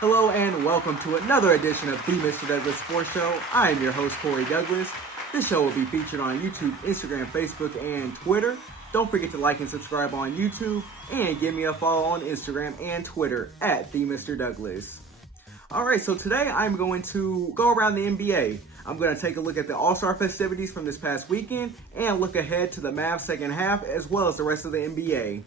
Hello and welcome to another edition of TheMrDouglass Sports Show. I am your host, Corey Douglas. This show will be featured on YouTube, Instagram, Facebook, and Twitter. Don't forget to like and subscribe on YouTube and give me a follow on Instagram and Twitter at TheMrDouglass. Alright, so today I'm going to go around the NBA. I'm going to take a look at the AllStar festivities from this past weekend and look ahead to the Mavs second half as well as the rest of the NBA.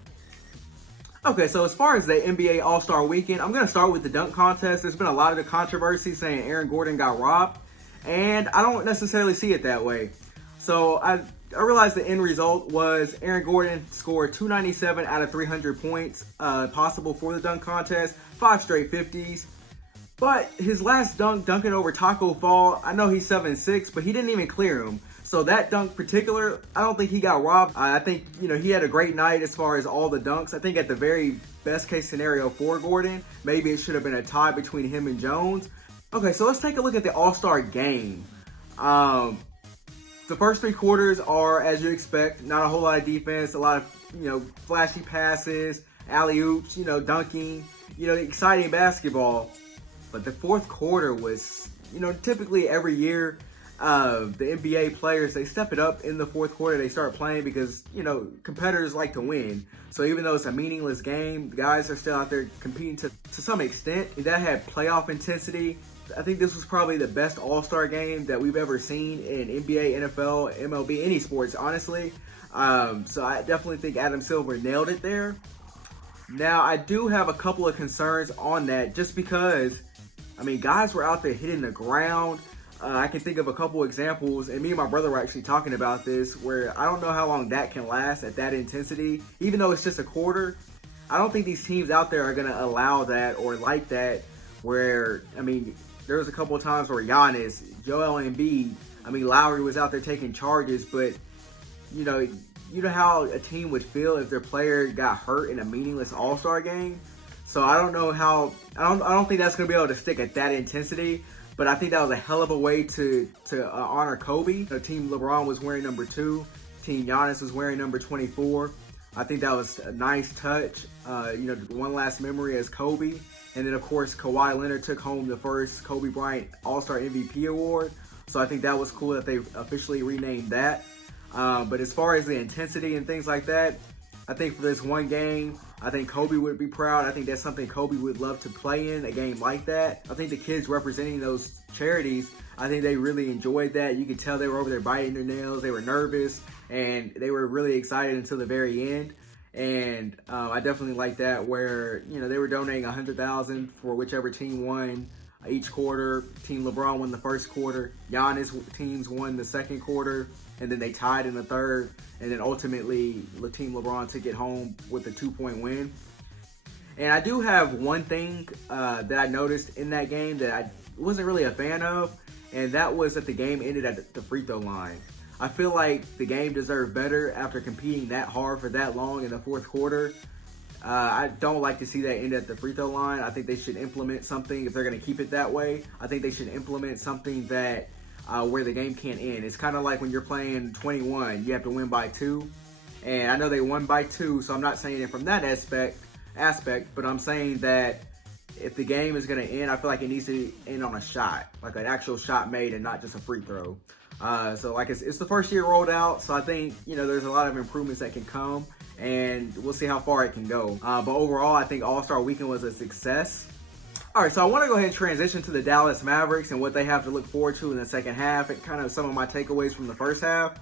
Okay, so as far as the NBA All-Star Weekend, I'm going to start with the dunk contest. There's been a lot of the controversy saying Aaron Gordon got robbed, and I don't necessarily see it that way. So I realized the end result was Aaron Gordon scored 297 out of 300 points possible for the dunk contest, 5 straight 50s. But his last dunk, dunking over Taco Fall, I know he's 7'6", but he didn't even clear him. So that dunk particular, I don't think he got robbed. I think, he had a great night as far as all the dunks. I think at the very best case scenario for Gordon, maybe it should have been a tie between him and Jones. Okay, so let's take a look at the All-Star game. The first 3 quarters are, as you expect, not a whole lot of defense, a lot of, flashy passes, alley-oops, dunking, exciting basketball. But the fourth quarter was, typically every year, the NBA players, they step it up in the fourth quarter. They start playing because, competitors like to win. So even though it's a meaningless game, the guys are still out there competing to some extent. That had playoff intensity. I think this was probably the best All-Star game that we've ever seen in NBA, NFL, MLB, any sports, honestly. So I definitely think Adam Silver nailed it there. Now, I do have a couple of concerns on that just because, guys were out there hitting the ground. I can think of a couple examples, and me and my brother were actually talking about this, where I don't know how long that can last at that intensity. Even though it's just a quarter, I don't think these teams out there are going to allow that or like that, where, there was a couple of times where Giannis, Joel Embiid, Lowry was out there taking charges, but, you know how a team would feel if their player got hurt in a meaningless All-Star game? So I don't know how, I don't think that's going to be able to stick at that intensity. But I think that was a hell of a way to honor Kobe. Team LeBron was wearing number 2. Team Giannis was wearing number 24. I think that was a nice touch. One last memory as Kobe. And then, of course, Kawhi Leonard took home the first Kobe Bryant All-Star MVP award. So I think that was cool that they officially renamed that. But as far as the intensity and things like that, I think for this one game, I think Kobe would be proud. I think that's something Kobe would love to play in, a game like that. I think the kids representing those charities, I think they really enjoyed that. You could tell they were over there biting their nails. They were nervous, and they were really excited until the very end. And I definitely like that where, they were donating $100,000 for whichever team won each quarter. Team LeBron won the first quarter. Giannis teams won the second quarter. And then they tied in the third. And then ultimately, Team LeBron took it home with a 2-point win. And I do have one thing that I noticed in that game that I wasn't really a fan of. And that was that the game ended at the free throw line. I feel like the game deserved better after competing that hard for that long in the fourth quarter. I don't like to see that end at the free throw line. I think they should implement something if they're going to keep it that way. I think they should implement something that where the game can't end. It's kind of like when you're playing 21, you have to win by 2. And I know they won by 2, so I'm not saying it from that aspect, but I'm saying that if the game is going to end, I feel like it needs to end on a shot, like an actual shot made and not just a free throw. So it's the first year rolled out, so I think, there's a lot of improvements that can come, and we'll see how far it can go. But overall, I think All-Star Weekend was a success. All right, so I want to go ahead and transition to the Dallas Mavericks and what they have to look forward to in the second half and kind of some of my takeaways from the first half.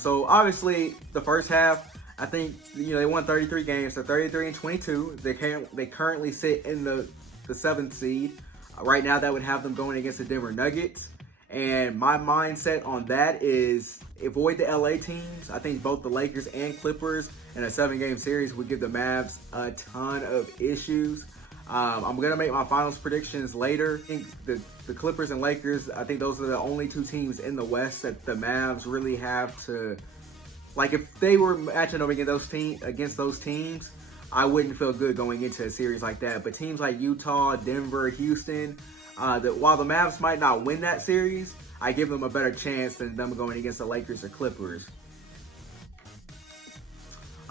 So obviously, the first half, I think, they won 33 games, so 33-22. They currently sit in the 7th seed. Right now, that would have them going against the Denver Nuggets. And my mindset on that is avoid the LA teams. I think both the Lakers and Clippers in a 7-game series would give the Mavs a ton of issues. I'm going to make my finals predictions later. I think the Clippers and Lakers, I think those are the only 2 teams in the West that the Mavs really have to, like, if they were matching up against those teams, I wouldn't feel good going into a series like that. But teams like Utah, Denver, Houston, while the Mavs might not win that series, I give them a better chance than them going against the Lakers or Clippers.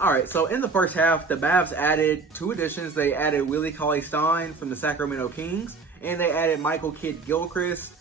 All right, so in the first half, the Mavs added 2 additions. They added Willie Cauley-Stein from the Sacramento Kings, and they added Michael Kidd-Gilchrist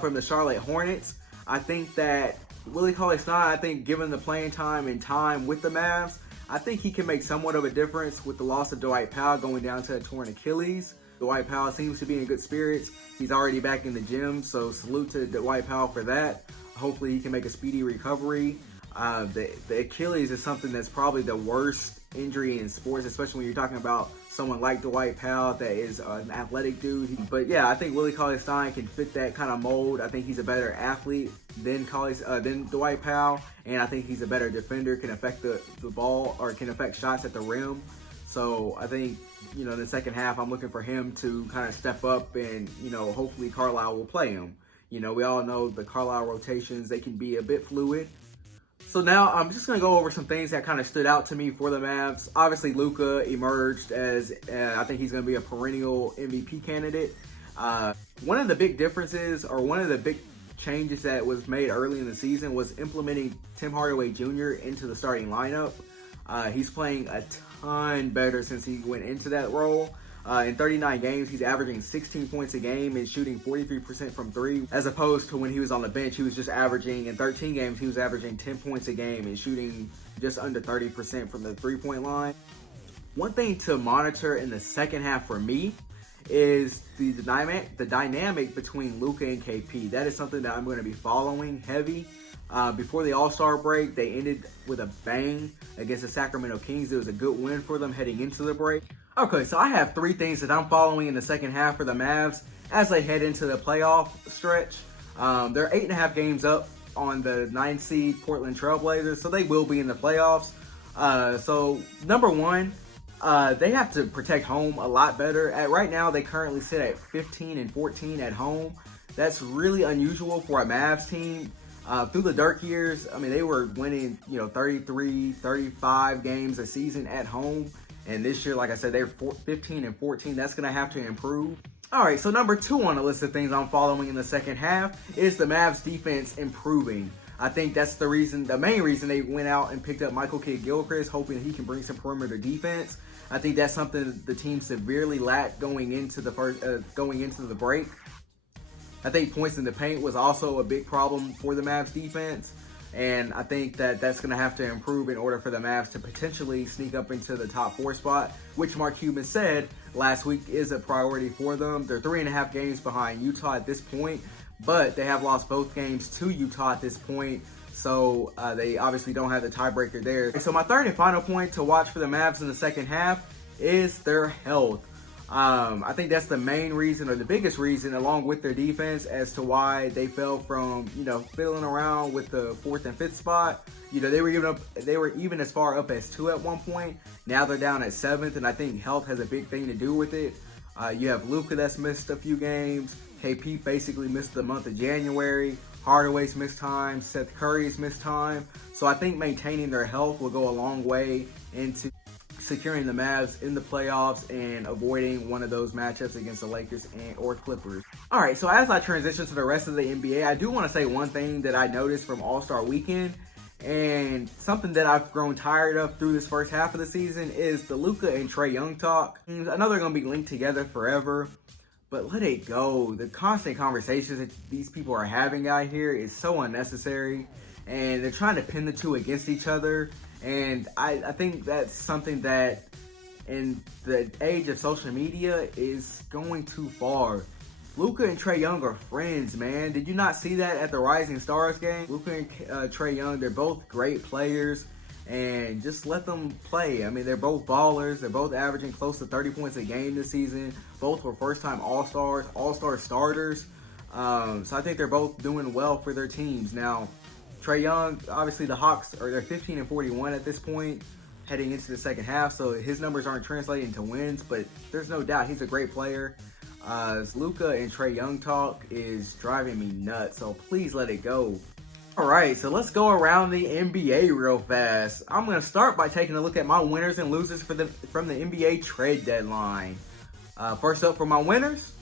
from the Charlotte Hornets. I think that Willie Cauley-Stein, I think given the playing time and time with the Mavs, I think he can make somewhat of a difference with the loss of Dwight Powell going down to a torn Achilles. Dwight Powell seems to be in good spirits. He's already back in the gym, so salute to Dwight Powell for that. Hopefully he can make a speedy recovery. The Achilles is something that's probably the worst injury in sports, especially when you're talking about someone like Dwight Powell that is an athletic dude. But yeah, I think Willie Cauley-Stein can fit that kind of mold. I think he's a better athlete than Dwight Powell, and I think he's a better defender, can affect the ball or can affect shots at the rim. So I think, in the second half, I'm looking for him to kind of step up and, hopefully Carlisle will play him. We all know the Carlisle rotations, they can be a bit fluid. So now I'm just going to go over some things that kind of stood out to me for the Mavs. Obviously, Luka emerged as, I think he's going to be a perennial MVP candidate. One of the big differences, or one of the big changes that was made early in the season, was implementing Tim Hardaway Jr. into the starting lineup. He's playing a ton better since he went into that role. In 39 games, he's averaging 16 points a game and shooting 43% from 3, as opposed to when he was on the bench, he was just averaging, in 13 games, he was averaging 10 points a game and shooting just under 30% from the 3-point line. One thing to monitor in the second half for me is the dynamic between Luka and KP. That is something that I'm going to be following heavy. Before the AllStar break, they ended with a bang against the Sacramento Kings. It was a good win for them heading into the break. Okay, so I have 3 things that I'm following in the second half for the Mavs as they head into the playoff stretch. They're 8.5 games up on the 9th seed Portland Trailblazers, so they will be in the playoffs. So number 1, they have to protect home a lot better. Right now, they currently sit at 15-14 at home. That's really unusual for a Mavs team. Through the Dirk years, I mean, they were winning, 33, 35 games a season at home. And this year, like I said, they're 15-14. That's going to have to improve. All right, so number 2 on the list of things I'm following in the second half is the Mavs defense improving. I think that's the main reason they went out and picked up Michael Kidd-Gilchrist, hoping he can bring some perimeter defense. I think that's something the team severely lacked going into the break. I think points in the paint was also a big problem for the Mavs defense. And I think that that's going to have to improve in order for the Mavs to potentially sneak up into the top 4 spot, which Mark Cuban said last week is a priority for them. They're 3.5 games behind Utah at this point, but they have lost both games to Utah at this point. So they obviously don't have the tiebreaker there. So my third and final point to watch for the Mavs in the second half is their health. I think that's the main reason, or the biggest reason, along with their defense, as to why they fell from, fiddling around with the 4th and 5th spot. They were even as far up as 2 at one point. Now they're down at 7th, and I think health has a big thing to do with it. You have Luka that's missed a few games. KP basically missed the month of January. Hardaway's missed time. Seth Curry's missed time. So I think maintaining their health will go a long way into securing the Mavs in the playoffs and avoiding one of those matchups against the Lakers or Clippers. All right, so as I transition to the rest of the NBA, I do want to say one thing that I noticed from All-Star Weekend, and something that I've grown tired of through this first half of the season, is the Luka and Trae Young talk. I know they're going to be linked together forever, but let it go. The constant conversations that these people are having out here is so unnecessary, and they're trying to pin the 2 against each other. And I think that's something that, in the age of social media, is going too far. Luka and Trae Young are friends, man. Did you not see that at the Rising Stars game? Luka and Trae Young, they're both great players, and just let them play. I mean, they're both ballers. They're both averaging close to 30 points a game this season. Both were first-time All-Stars, All-Star starters. So I think they're both doing well for their teams. Now, Trae Young, obviously the Hawks they're 15-41 at this point, heading into the second half, so his numbers aren't translating to wins, but there's no doubt he's a great player. Luka and Trae Young talk is driving me nuts, so please let it go. All right, so let's go around the NBA real fast. I'm going to start by taking a look at my winners and losers from the NBA trade deadline. First up for my winners,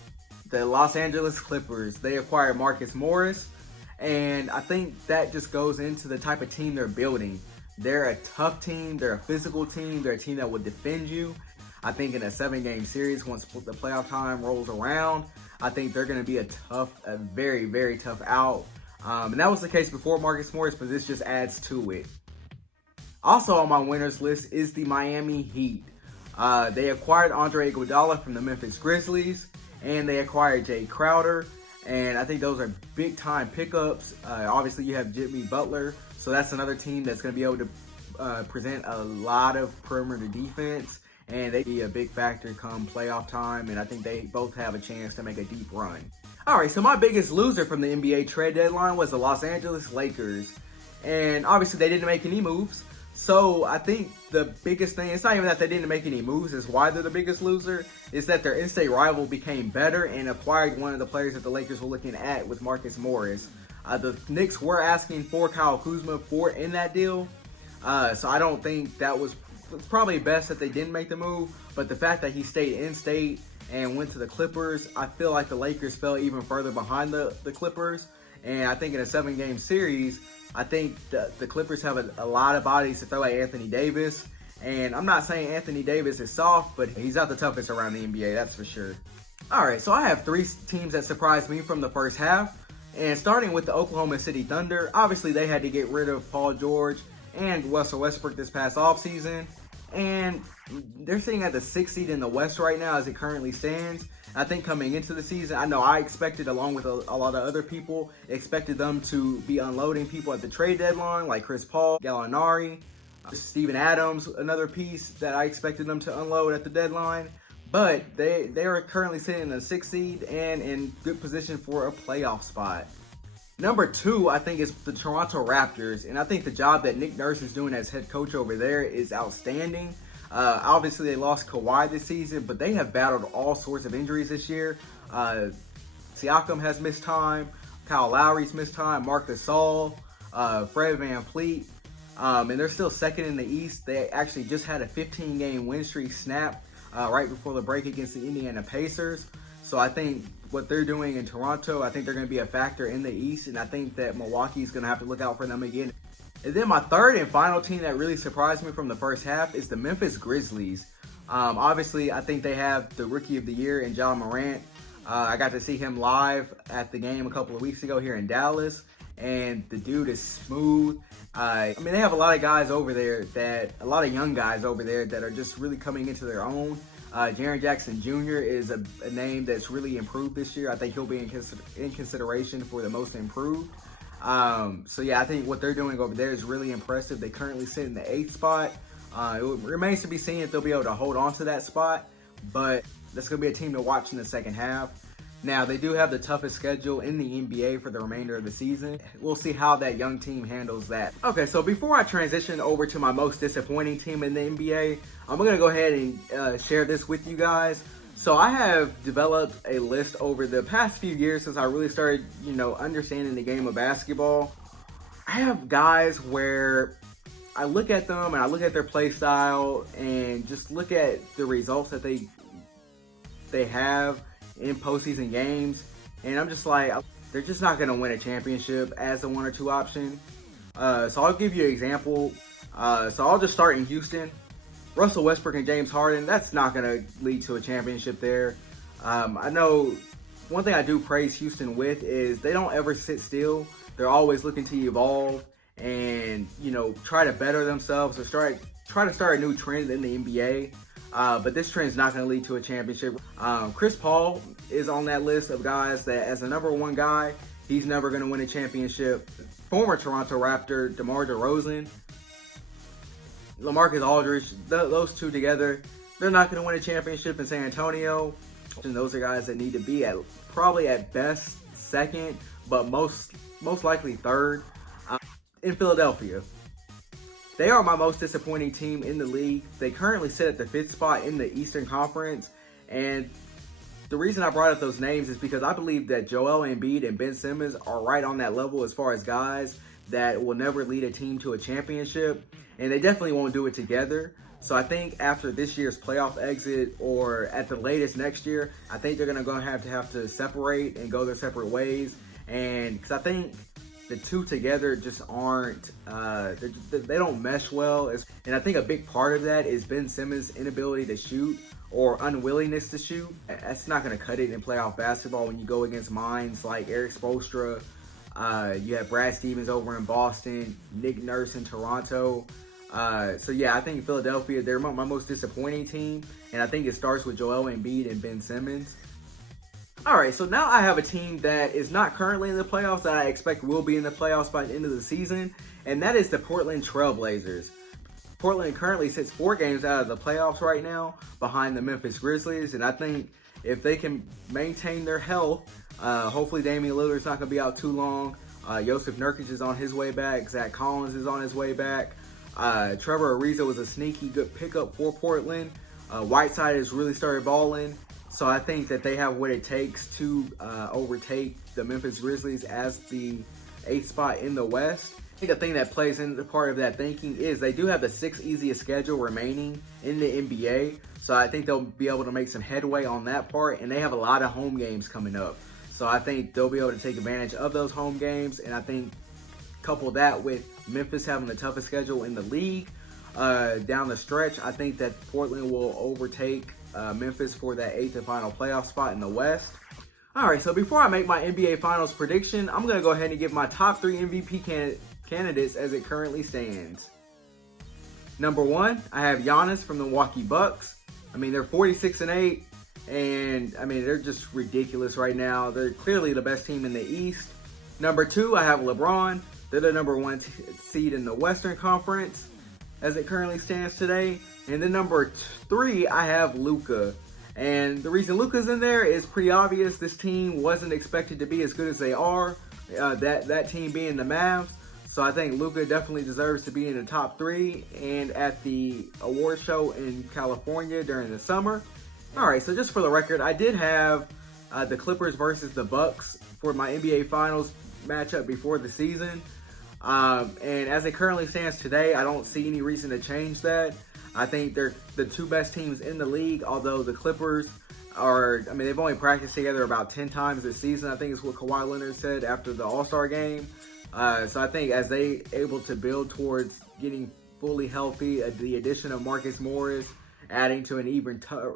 the Los Angeles Clippers. They acquired Marcus Morris. And I think that just goes into the type of team they're building. They're a tough team. They're a physical team. They're a team that will defend you. I think in a 7-game series, once the playoff time rolls around, I think they're going to be a very, very tough out. And that was the case before Marcus Morris, but this just adds to it. Also on my winners list is the Miami Heat. They acquired Andre Iguodala from the Memphis Grizzlies, and they acquired Jay Crowder. And I think those are big time pickups. Obviously, you have Jimmy Butler, so that's another team that's going to be able to present a lot of perimeter defense, and they be a big factor come playoff time. And I think they both have a chance to make a deep run. All right, so my biggest loser from the NBA trade deadline was the Los Angeles Lakers, and obviously they didn't make any moves. So I think the biggest thing, it's not even that they didn't make any moves, is why they're the biggest loser, is that their in-state rival became better and acquired one of the players that the Lakers were looking at with Marcus Morris. The Knicks were asking for Kyle Kuzma in that deal, so I don't think that was probably best that they didn't make the move, but the fact that he stayed in-state and went to the Clippers, I feel like the Lakers fell even further behind the Clippers, and I think in a 7-game series, I think the Clippers have a lot of bodies to throw at Anthony Davis. And I'm not saying Anthony Davis is soft, but he's not the toughest around the NBA, that's for sure. All right, so I have 3 teams that surprised me from the first half. And starting with the Oklahoma City Thunder, obviously they had to get rid of Paul George and Russell Westbrook this past offseason. And they're sitting at the 6th seed in the West right now as it currently stands. I think coming into the season, I know I expected, along with a lot of other people, expected them to be unloading people at the trade deadline, like Chris Paul, Gallinari, Steven Adams, another piece that I expected them to unload at the deadline. But they are currently sitting in the 6th seed and in good position for a playoff spot. Number 2, I think, is the Toronto Raptors, and I think the job that Nick Nurse is doing as head coach over there is outstanding. Obviously, they lost Kawhi this season, but they have battled all sorts of injuries this year. Siakam has missed time. Kyle Lowry's missed time. Marc Gasol, Fred VanVleet. And they're still second in the East. They actually just had a 15-game win streak snap right before the break against the Indiana Pacers. So I think what they're doing in Toronto, I think they're going to be a factor in the East. And I think that Milwaukee's going to have to look out for them again. And then my third and final team that really surprised me from the first half is the Memphis Grizzlies. Obviously, I think they have the Rookie of the Year in Ja Morant. I got to see him live at the game a couple of weeks ago here in Dallas, and the dude is smooth. I mean, they have a lot of guys over there a lot of young guys over there that are just really coming into their own. Jaren Jackson Jr. is a name that's really improved this year. I think he'll be in consideration for the most improved. So yeah, I think what they're doing over there is really impressive. They currently sit in the 8th spot. It remains to be seen if they'll be able to hold on to that spot, but that's going to be a team to watch in the second half. Now, they do have the toughest schedule in the NBA for the remainder of the season. We'll see how that young team handles that. Okay, so before I transition over to my most disappointing team in the NBA, I'm going to go ahead and share this with you guys. So I have developed a list over the past few years since I really started, understanding the game of basketball. I have guys where I look at them and I look at their play style and just look at the results that they have in postseason games, and I'm just like, they're just not going to win a championship as a 1 or 2 option. So I'll give you an example. So I'll just start in Houston. Russell Westbrook and James Harden, that's not going to lead to a championship there. I know one thing I do praise Houston with is they don't ever sit still. They're always looking to evolve and, try to better themselves or try to start a new trend in the NBA. But this trend is not going to lead to a championship. Chris Paul is on that list of guys that, as a number 1 guy, he's never going to win a championship. Former Toronto Raptor DeMar DeRozan, LaMarcus Aldridge, those two together, they're not going to win a championship in San Antonio. And those are guys that need to be probably at best 2nd, but most likely 3rd in Philadelphia. They are my most disappointing team in the league. They currently sit at the 5th spot in the Eastern Conference. And the reason I brought up those names is because I believe that Joel Embiid and Ben Simmons are right on that level as far as guys that will never lead a team to a championship. And they definitely won't do it together. So I think after this year's playoff exit, or at the latest next year, I think they're going to have to separate and go their separate ways. And because I think the two together just aren't, they don't mesh well. And I think a big part of that is Ben Simmons' inability to shoot or unwillingness to shoot. That's not going to cut it in playoff basketball when you go against minds like Eric Spoelstra. You have Brad Stevens over in Boston, Nick Nurse in Toronto. So yeah, I think Philadelphia, they're my most disappointing team. And I think it starts with Joel Embiid and Ben Simmons. All right, so now I have a team that is not currently in the playoffs that I expect will be in the playoffs by the end of the season, and that is the Portland Trail Blazers. Portland currently sits 4 games out of the playoffs right now behind the Memphis Grizzlies, and I think if they can maintain their health, hopefully Damian Lillard's not going to be out too long. Joseph Nurkic is on his way back. Zach Collins is on his way back. Trevor Ariza was a sneaky good pickup for Portland. Whiteside has really started balling. So I think that they have what it takes to overtake the Memphis Grizzlies as the 8th spot in the West. I think the thing that plays into part of that thinking is they do have the 6th easiest schedule remaining in the NBA. So I think they'll be able to make some headway on that part. And they have a lot of home games coming up. So I think they'll be able to take advantage of those home games. And I think couple that with Memphis having the toughest schedule in the league down the stretch, I think that Portland will overtake Memphis for that 8th and final playoff spot in the West. All right, so before I make my NBA Finals prediction, I'm going to go ahead and give my top 3 MVP candidates as it currently stands. Number 1, I have Giannis from the Milwaukee Bucks. I mean, they're 46-8, and I mean, they're just ridiculous right now. They're clearly the best team in the East. Number 2, I have LeBron. They're the number 1 seed in the Western Conference as it currently stands today. And then number 3, I have Luka. And the reason Luka's in there is pretty obvious. This team wasn't expected to be as good as they are. That team being the Mavs. So I think Luka definitely deserves to be in the top 3 and at the award show in California during the summer. All right, so just for the record, I did have the Clippers versus the Bucks for my NBA Finals matchup before the season. And as it currently stands today, I don't see any reason to change that. I think they're the 2 best teams in the league, although the Clippers are, I mean, they've only practiced together about 10 times this season, I think is what Kawhi Leonard said after the AllStar game. So I think as they able to build towards getting fully healthy, the addition of Marcus Morris, adding to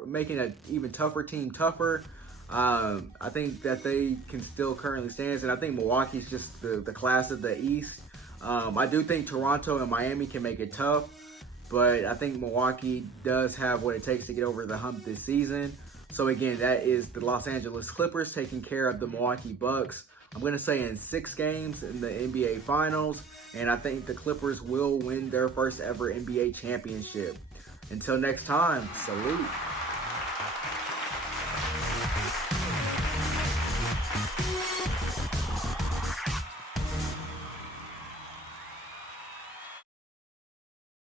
making an even tougher team tougher, I think that they can still currently stand. And I think Milwaukee's just the class of the East. I do think Toronto and Miami can make it tough, but I think Milwaukee does have what it takes to get over the hump this season. So again, that is the Los Angeles Clippers taking care of the Milwaukee Bucks. I'm going to say in 6 games in the NBA Finals, and I think the Clippers will win their first ever NBA championship. Until next time, salute.